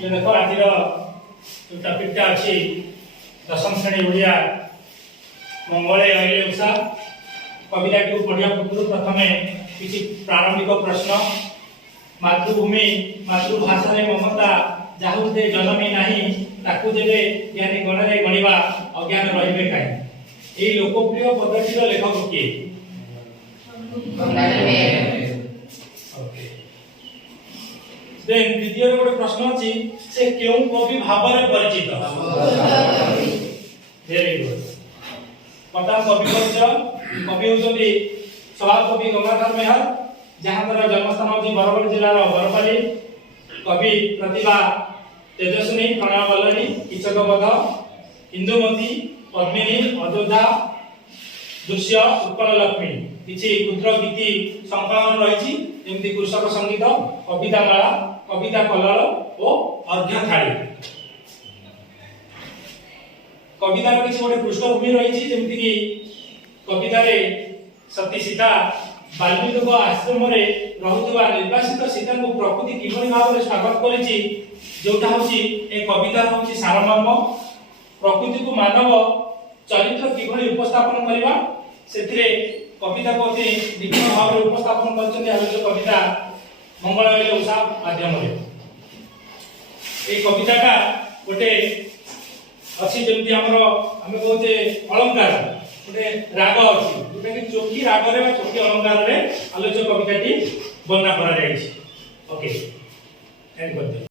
ये देखो आज टॉपिकटा अच्छी दशम श्रेणी ओडिया मंगले अइले उषा कविता को पढ़िया पूर्व प्रथमे किसी प्रारंभिक प्रश्न मातृभूमि मातृभाषा रे ममता जाहु दे जनमी नाही ताकू देबे ज्ञानी गणरे गणिबा अज्ञान रहिबे काई ए लोकप्रिय पद्धतिर लेखक के देन द्वितीय गोटे प्रश्न अछि से केउ कवि भाबरे परिचित वेरी गुड पता कवि परिचय कवि होजोबी स्वभाव कवि गंगाधर मेहर जहां जन्मस्थान होची बरगढ़ जिला रो बरपाली कवि प्रतिभा तेजस्विनी प्रणय वल्लरी किचकबध इंदुमती पद्मिनी अयोध्या दृश्य उत्पल लक्ष्मी किछि क्षुद्र गीति संकलन रहिछि जेमति कृषक संगीत कविता माला कविता कलर और अर्घ्य थाली कवितार किछि गोटे पृष्ठभूमि रहिछि जेमति कि कविता रे सती सीता बाल्मीकि को आश्रम रे रहुतबा निर्वासित सीता को प्रकृति किभଳି भाव स्वागत करिछि जोटा होछि ए कविता होछि सारमर्म प्रकृति को मानव चरित्र किभଳି उपस्थापन करबा सेथिरे कविता को अति निपुण भाव रे उपस्थापन करछन्ती आलोचक कविता मंगलवेले उषा माध्यम रे ए कविताटा गोटे अछि जेमति हमरो हमें कहते अलंकार गोटे राग अछि जोटा कि चोखी राग रे बा चोखी अलंकार रे आलोचक कविताटी वर्णना करा जायछि ओके एंड करते